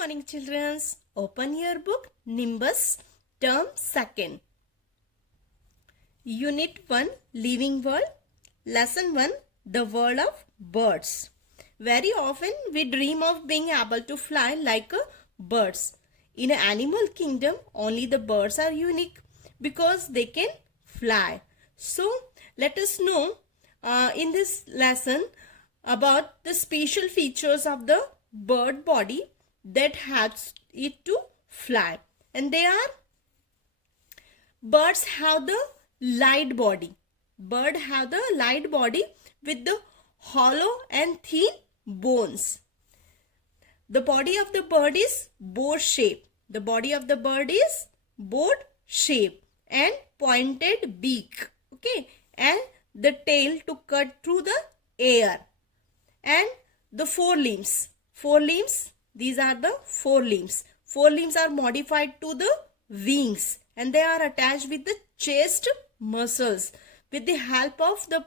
morning, children. Open your book, Nimbus, Term 2nd. Unit 1, Living World. Lesson 1, The World of Birds. Very often we dream of being able to fly like birds. In an animal kingdom, only the birds are unique because they can fly. So, let us know in this lesson about the special features of the bird body that helps it to fly. And they are: birds have the light body. Bird have the light body with the hollow and thin bones. The body of the bird is boat shape. The body of the bird is boat shape and pointed beak. Okay, and the tail to cut through the air. And the forelimbs. Forelimbs, these are the forelimbs. Forelimbs are modified to the wings and they are attached with the chest muscles with the help of the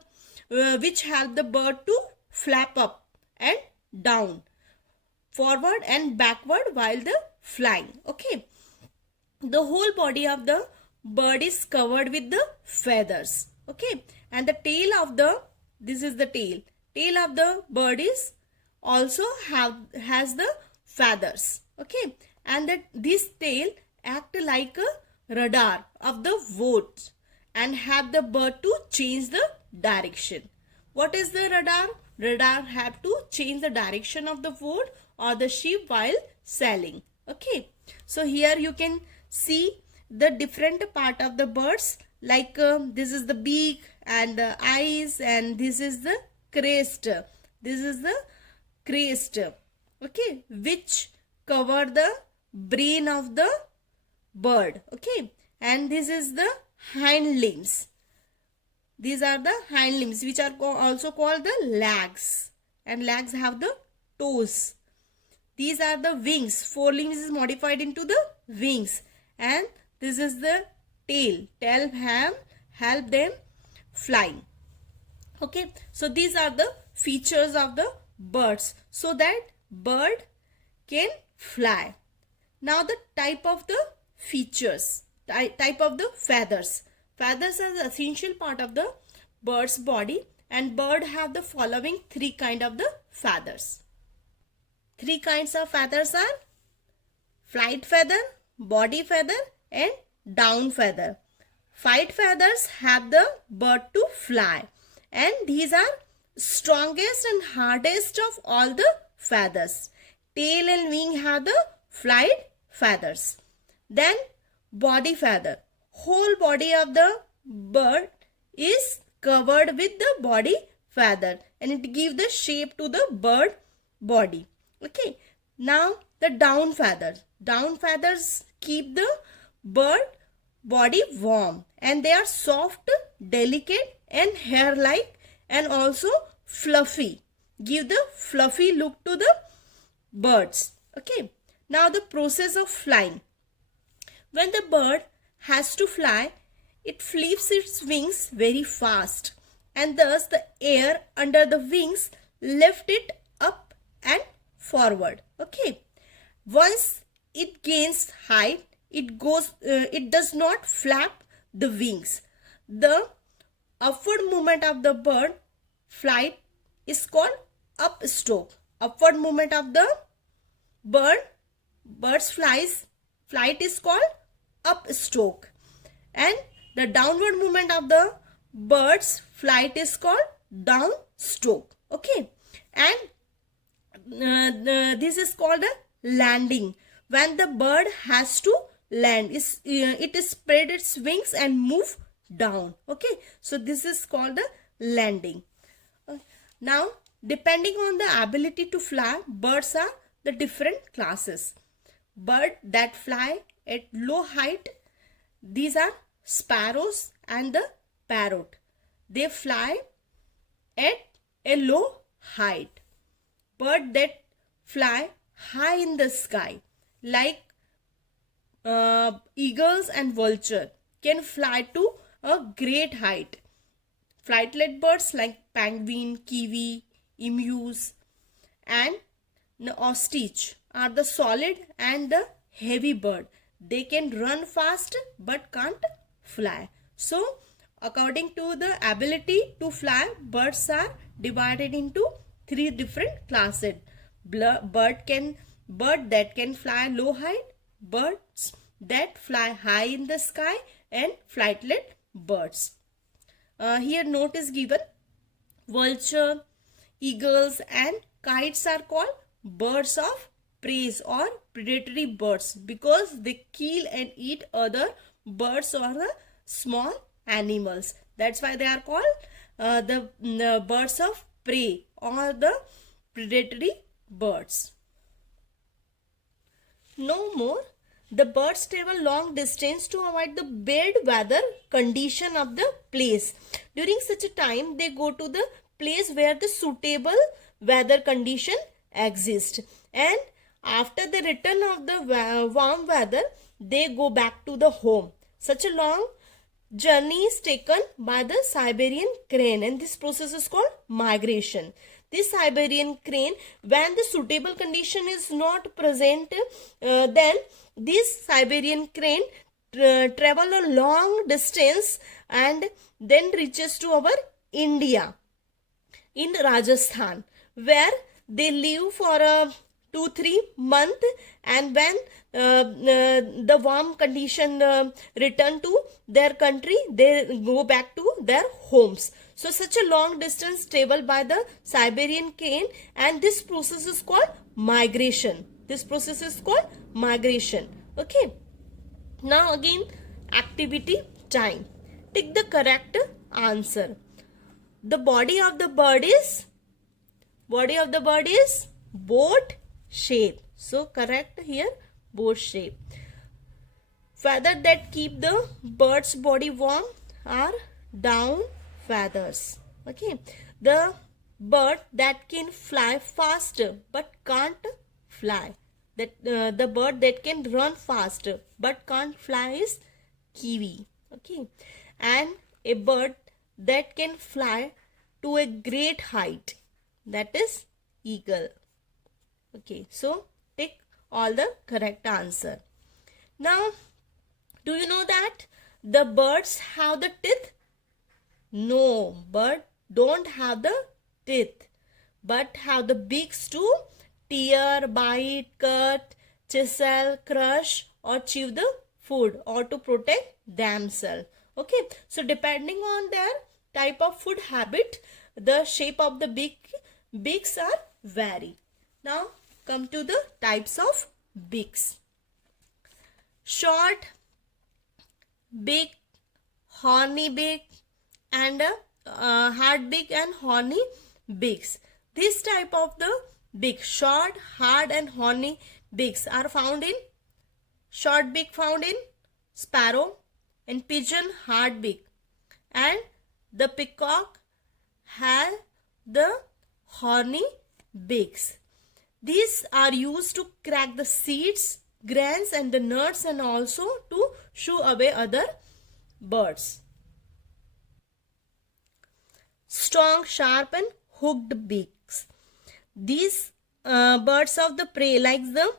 which help the bird to flap up and down, forward and backward while the flying. Okay, the whole body of the bird is covered with the feathers. Okay, and the tail of the, this is the tail of the bird is also has the feathers. Okay, and that this tail act like a radar of the boat and help the bird to change the direction. What is the radar? Radar have to change the direction of the boat or the ship while sailing. Okay, so here you can see the different part of the birds, like this is the beak and the eyes, and this is the crest. This is the crest, okay, which cover the brain of the bird. Okay, and this is the hind limbs. These are the hind limbs, which are also called the legs, and legs have the toes. These are the wings. Forelimbs is modified into the wings, and this is the tail. Tail help them flying. Okay, so these are the features of the birds so that bird can fly. Now the type of the features, type of the feathers. Feathers are the essential part of the bird's body, and bird have the following three kind of the feathers. Three kinds of feathers are flight feather, body feather and down feather. Flight feathers help the bird to fly, and these are strongest and hardest of all the feathers. Tail and wing have the flight feathers. Then body feather. Whole body of the bird is covered with the body feather, and it gives the shape to the bird body. Okay, now the down feathers. Down feathers keep the bird body warm, and they are soft, delicate and hair-like and also fluffy. Give the fluffy look to the birds. Okay, now the process of flying. When the bird has to fly, it flaps its wings very fast, and thus the air under the wings lift it up and forward. Okay, once it gains height, it does not flap the wings. The upward movement of the bird flight is called upstroke. Upward movement of the bird's flight is called upstroke, and the downward movement of the bird's flight is called downstroke. Okay, and this is called a landing. When the bird has to land, it is spread its wings and move down. Okay, so this is called a landing. Now, depending on the ability to fly, birds are the different classes. Bird that fly at low height, these are sparrows and the parrot. They fly at a low height. Bird that fly high in the sky, like eagles and vulture, can fly to a great height. Flightlet birds like penguin, kiwi, emus and ostrich are the solid and the heavy bird. They can run fast but can't fly. So according to the ability to fly, birds are divided into three different classes. Bird that can fly low height, birds that fly high in the sky, and flightlet birds. Here note is given. Vulture, eagles and kites are called birds of prey or predatory birds because they kill and eat other birds or the small animals. That's why they are called the birds of prey or the predatory birds. No more. The birds travel long distance to avoid the bad weather condition of the place. During such a time, they go to the place where the suitable weather condition exists. And after the return of the warm weather, they go back to the home. Such a long journey is taken by the Siberian crane, and this process is called migration. This Siberian crane, when the suitable condition is not present, then this Siberian crane travel a long distance and then reaches to our India in Rajasthan, where they live for 2-3 months, and when the warm condition return to their country, they go back to their homes. So such a long distance travel by the Siberian crane, and this process is called migration. This process is called migration. Okay. Now again, activity time. Take the correct answer. The body of the bird is boat shape. So correct here, boat shape. Feather that keep the bird's body warm are down feathers. Okay. The bird that can fly faster but can't fly. The bird that can run faster but can't fly is kiwi. Okay. And a bird that can fly to a great height, that is eagle. Okay. So take all the correct answer. Now, do you know that the birds have the teeth? No, bird don't have the teeth, but have the beaks to tear, bite, cut, chisel, crush or chew the food or to protect themselves. Okay, so depending on their type of food habit, the shape of the beaks are vary. Now come to the types of beaks. Short beak, horny beak, and hard beak and horny beaks. This type of the beak, short, hard and horny beaks are found in short beak found in sparrow and pigeon hard beak, and the peacock have the horny beaks. These are used to crack the seeds, grains and the nuts, and also to shoo away other birds. Strong, sharp and hooked beaks. These birds of the prey like the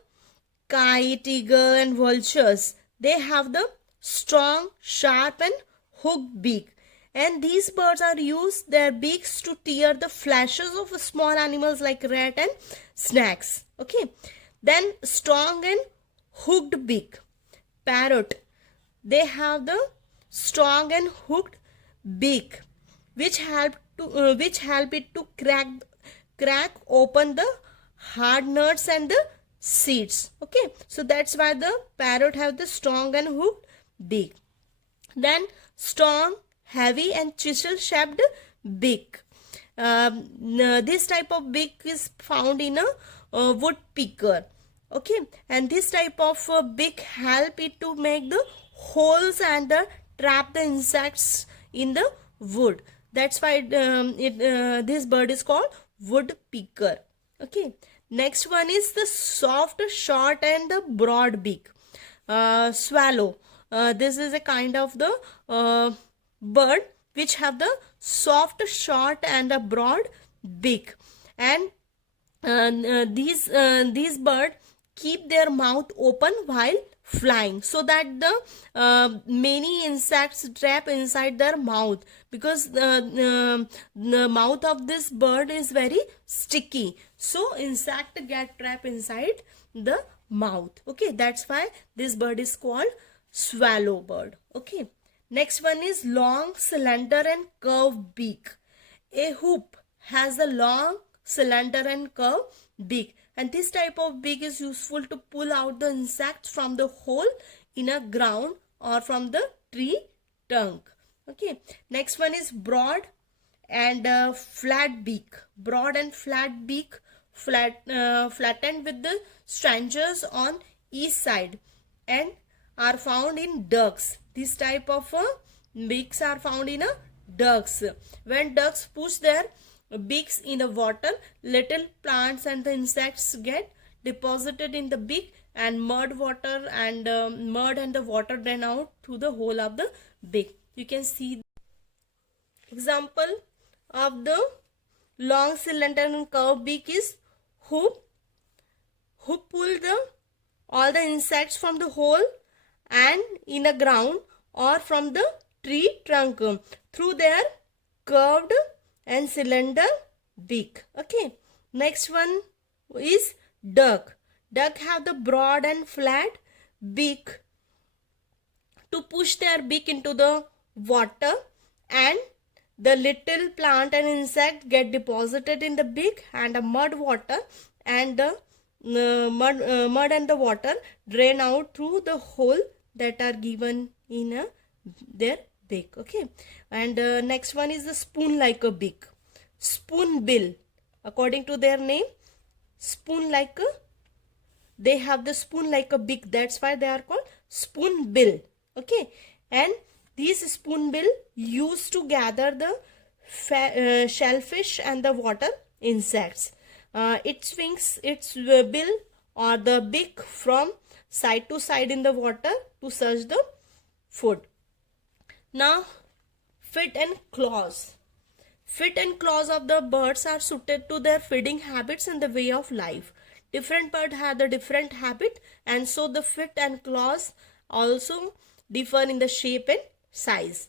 kite, eagle and vultures, they have the strong, sharp and hooked beak. And these birds are used their beaks to tear the fleshes of small animals like rat and snakes. Okay. Then strong and hooked beak. Parrot, they have the strong and hooked beak, which help it to crack open the hard nuts and the seeds. Okay, so that's why the parrot have the strong and hooked beak. Then strong, heavy and chisel shaped beak. This type of beak is found in a woodpecker. Okay, and this type of beak help it to make the holes and trap the insects in the wood. That's why this bird is called woodpecker. Okay, next one is the soft, short and the broad beak. Swallow. This is a kind of the bird which have the soft, short and a broad beak. And these bird keep their mouth open while flying, so that the many insects trap inside their mouth, because the mouth of this bird is very sticky, so insect get trapped inside the mouth. Okay, that's why this bird is called swallow bird. Okay, next one is long, slender and curved beak. A hoop has a long, slender and curved beak, and this type of beak is useful to pull out the insects from the hole in a ground or from the tree trunk. Okay, next one is broad and flat beak. Broad and flat beak, flattened with the strangers on each side, and are found in ducks. This type of beaks are found in ducks. When ducks push their beaks in the water, little plants and the insects get deposited in the beak, and mud and the water drain out through the hole of the beak. You can see example of the long, cylinder and curved beak is hoop. Hoop pull all the insects from the hole and in the ground or from the tree trunk through their curved and cylinder beak. Okay, next one is duck. Duck have the broad and flat beak to push their beak into the water, and the little plant and insect get deposited in the beak, and the mud and the mud and the water drain out through the hole that are given in their beak. Okay, and next one is the spoon like a beak. Spoon bill, according to their name, spoon like a, they have the spoon like a beak, that's why they are called spoon bill. Okay, and these spoon bill used to gather the shellfish and the water insects. It swings its bill or the beak from side to side in the water to search the food. Now, feet and claws. Feet and claws of the birds are suited to their feeding habits and the way of life. Different birds have the different habit, and so the feet and claws also differ in the shape and size.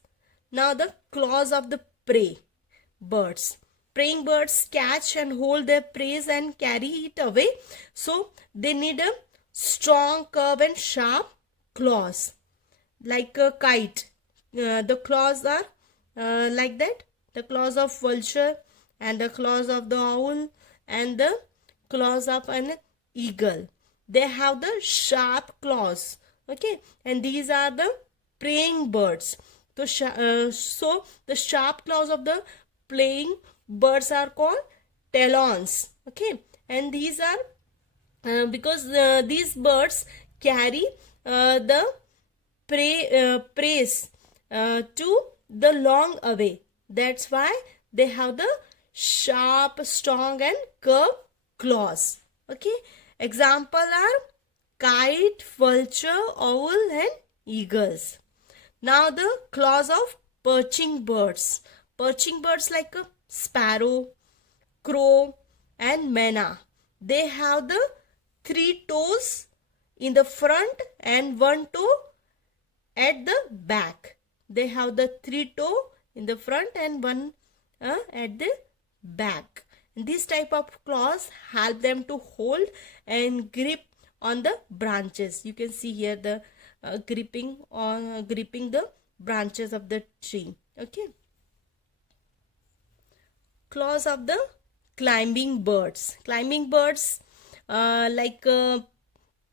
Now, the claws of the prey birds. Preying birds catch and hold their prey and carry it away, so they need a strong, curved and sharp claws, like a kite. The claws are like that. The claws of vulture and the claws of the owl and the claws of an eagle. They have the sharp claws. Okay, and these are the preying birds. So the sharp claws of the preying birds are called talons. Okay, and these are because these birds carry the prey to the long away. That's why they have the sharp, strong and curved claws. Okay, example are kite, vulture, owl and eagles. Now the claws of perching birds. Perching birds like a sparrow, crow and manna. They have the 3 toes in the front and 1 toe at the back. They have the 3 toe in the front and 1 at the back. And this type of claws help them to hold and grip on the branches. You can see here the gripping the branches of the tree. Okay. Claws of the climbing birds. Climbing birds like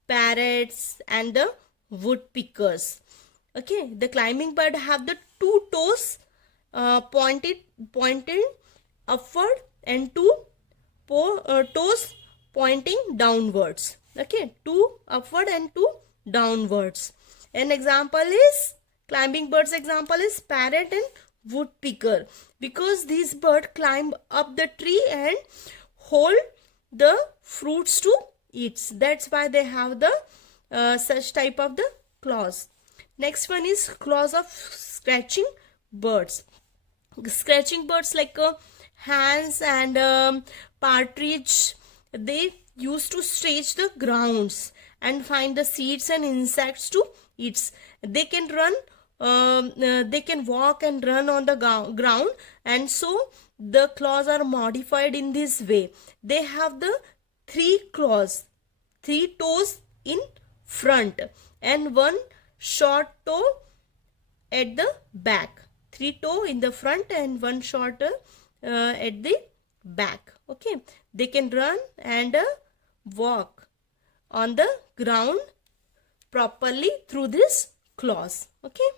parrots and the woodpeckers. Okay, the climbing bird have the 2 toes pointed upward and 2 toes pointing downwards. Okay, 2 upward and 2 downwards. An example is, climbing birds example is parrot and woodpecker, because these birds climb up the tree and hold the fruits to eat. That's why they have the such type of the claws. Next one is claws of scratching birds. Scratching birds like hens and partridge, they used to stretch the grounds and find the seeds and insects to eat. They can run, they can walk and run on the ground, and so the claws are modified in this way. They have the three claws, three toes in front and one short toe at the back. Three toe in the front and one short at the back. Okay, they can run and walk on the ground properly through this claws. Okay,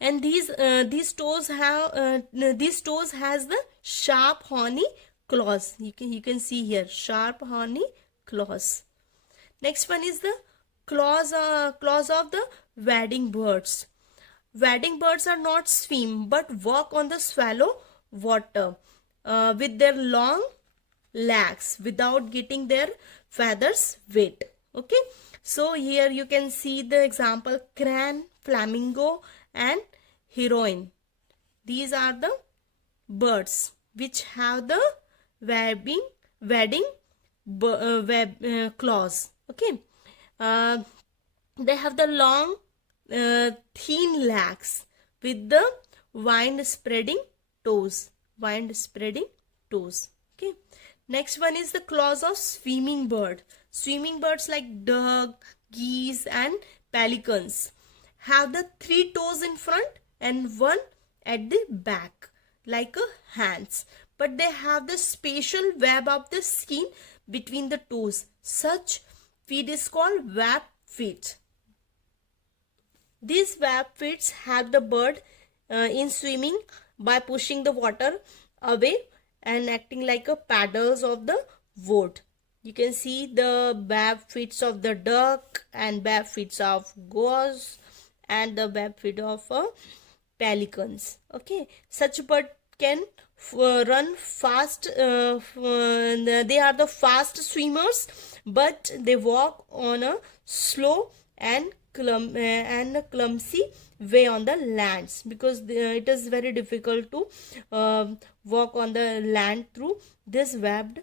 and these toes has the sharp horny claws. You can see here, sharp horny claws. Next one is the claws of the wading birds. Wading birds are not swim but walk on the shallow water with their long legs without getting their feathers wet. Okay, so here you can see the example crane, flamingo and heron. These are the birds which have the wading claws. Okay, they have the long thin legs with the wind spreading toes. Okay, next one is the claws of swimming bird. Swimming birds like duck, geese and pelicans have the three toes in front and one at the back like a hands, but they have the special web of the skin between the toes. Such feet is called web feet. These web feet help the bird in swimming by pushing the water away and acting like a paddles of the boat. You can see the web feet of the duck and web feet of goose and the web feet of pelicans. Okay, such bird can run fast. They are the fast swimmers, but they walk on a slow and clumsy way on the lands, because it is very difficult to walk on the land through this webbed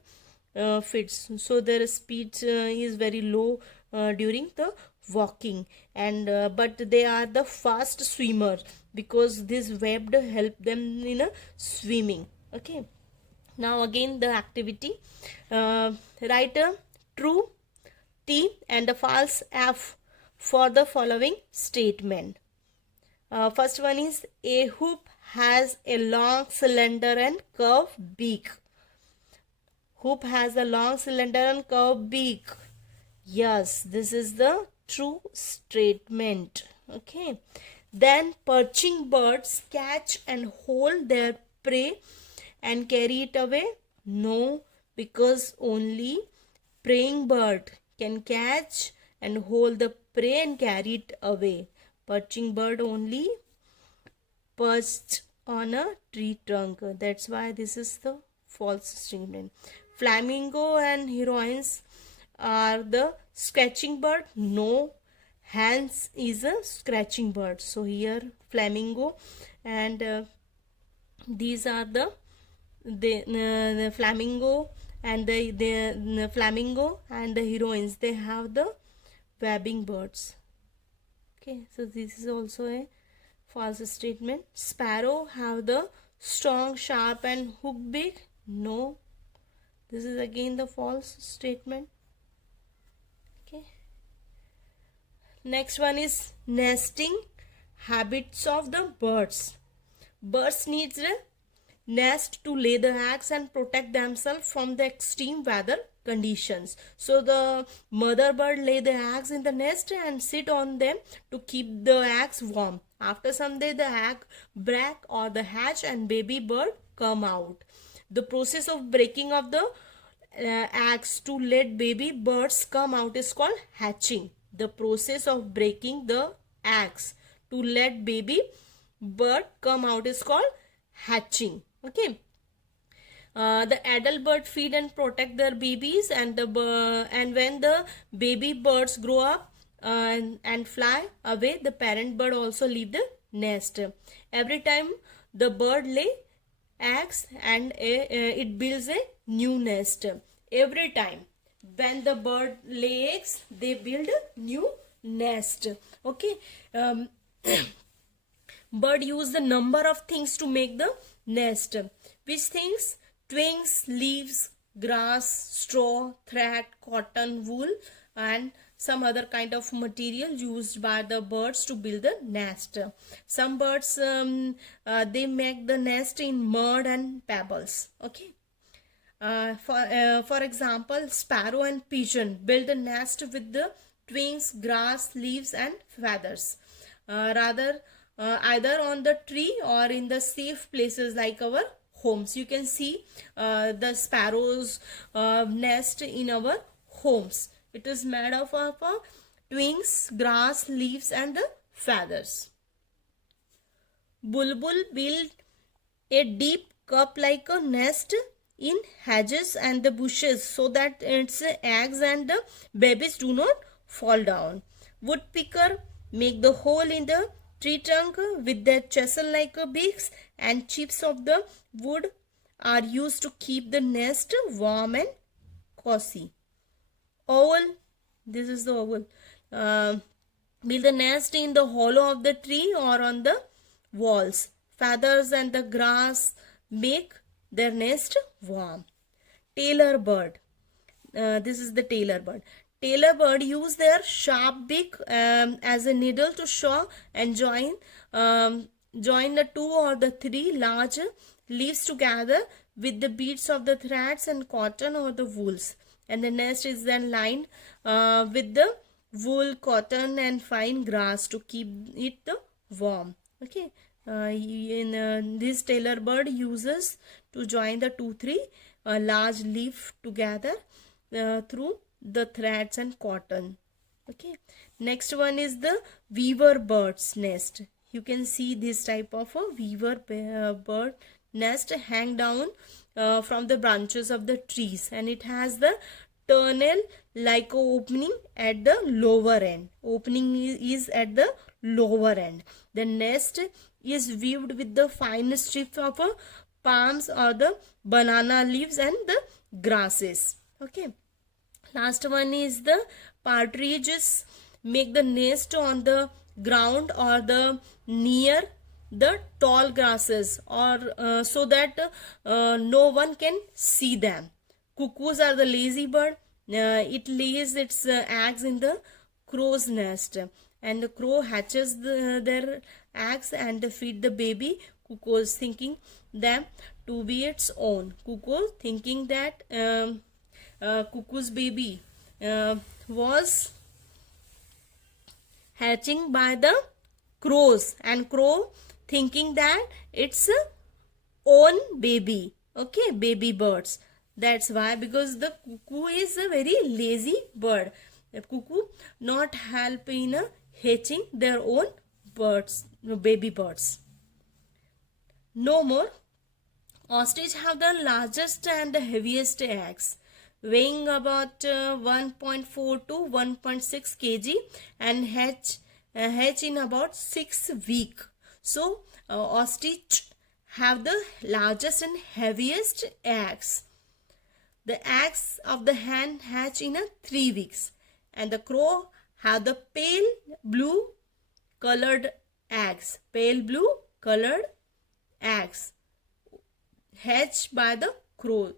fits. So their speed is very low during the walking, and but they are the fast swimmer because this webbed help them in swimming. Okay, now again the activity. Write a true T and a false F for the following statement. First one is a hoop has a long cylinder and curved beak. Hoop has a long cylinder and curved beak. Yes, this is the true statement. Okay. Then perching birds catch and hold their prey and carry it away. No, because only praying bird can catch and hold the prey and carry it away. Perching bird only perched on a tree trunk. That's why this is the false statement. Flamingo and herons are the scratching bird. No, Hans is a scratching bird. So here flamingo and these are the flamingo and the flamingo and the herons. They have the webbing birds. Okay, so this is also a false statement. Sparrow have the strong, sharp and hooked beak. No, this is again the false statement. Okay. Next one is nesting habits of the birds. Birds need a nest to lay the eggs and protect themselves from the extreme weather conditions. So the mother bird lay the eggs in the nest and sit on them to keep the eggs warm. After some day the egg break or the hatch and baby bird come out. The process of breaking of the eggs to let baby birds come out is called hatching. The process of breaking the eggs to let baby bird come out is called hatching. Okay. The adult bird feed and protect their babies, and when the baby birds grow up and fly away, the parent bird also leave the nest. Every time the bird lay eggs and it builds a new nest. Every time when the bird lay eggs, they build a new nest. Okay. Bird use the number of things to make the nest. Which things? Twigs, leaves, grass, straw, thread, cotton, wool, and some other kind of material used by the birds to build the nest. Some birds they make the nest in mud and pebbles. Okay. For example, sparrow and pigeon build a nest with the twigs, grass, leaves, and feathers. Either on the tree or in the safe places like our homes. You can see the sparrow's nest in our homes. It is made of twigs, grass, leaves, and the feathers. Bulbul build a deep cup-like a nest in hedges and the bushes so that its eggs and the babies do not fall down. Woodpecker make the hole in the tree trunk with their chisel-like beaks, and chips of the wood are used to keep the nest warm and cozy. Owl, this is the owl, build the nest in the hollow of the tree or on the walls. Feathers and the grass make their nest warm. Tailor bird, this is the tailor bird. Tailor bird use their sharp beak as a needle to saw and join the two or the three large leaves together with the beads of the threads and cotton or the wools. And the nest is then lined with the wool, cotton, and fine grass to keep it warm. Okay. This tailor bird uses to join the 2-3 large leaf together through the threads and cotton. Okay. Next one is the weaver bird's nest. You can see this type of a weaver bird nest hang down from the branches of the trees, and it has the tunnel like opening at the lower end. Opening is at the lower end. The nest is weaved with the fine strips of palms or the banana leaves and the grasses. Okay. Last one is the partridges make the nest on the ground or the near the tall grasses, or so that no one can see them. Cuckoos are the lazy bird. It lays its eggs in the crow's nest, and the crow hatches their eggs and feed the baby cuckoos, thinking them to be its own. Cuckoo thinking that cuckoo's baby was hatching by the crows, and crow thinking that it's own baby. Okay, baby birds. That's why, because the cuckoo is a very lazy bird. The cuckoo not help in hatching their own birds, baby birds. No more. Ostrich have the largest and the heaviest eggs, weighing about 1.4 to 1.6 kg and hatch in about 6 weeks. So ostrich have the largest and heaviest eggs. The eggs of the hen hatch in 3 weeks, and the crow have the pale blue colored eggs. Pale blue colored eggs hatched by the crows.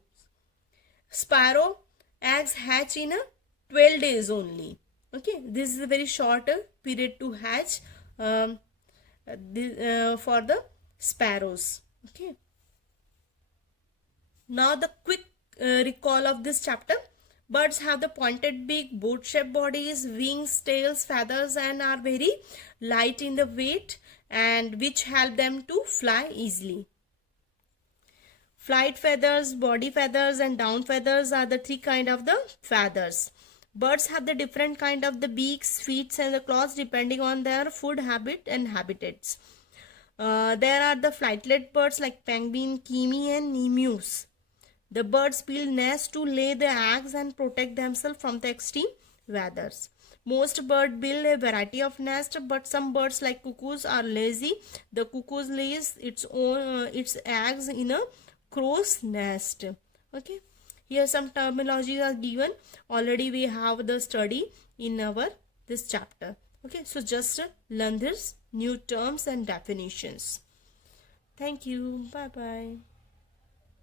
Sparrow eggs hatch in 12 days only. Okay, this is a very short period to hatch for the sparrows. Okay. Now the quick recall of this chapter. Birds have the pointed beak, boat-shaped bodies, wings, tails, feathers, and are very light in the weight, and which help them to fly easily. Flight feathers, body feathers, and down feathers are the 3 kind of the feathers. Birds have the different kind of the beaks, feet, and the claws depending on their food habit and habitats. There are the flightlet birds like penguin, kimi, and emus. The birds build nests to lay the eggs and protect themselves from the extreme weathers. Most birds build a variety of nests, but some birds like cuckoos are lazy. The cuckoo lays its eggs in a crow's nest. Okay. Here some terminologies are given. Already we have the study in our this chapter. Okay, so just learn this new terms and definitions. Thank you. Bye bye.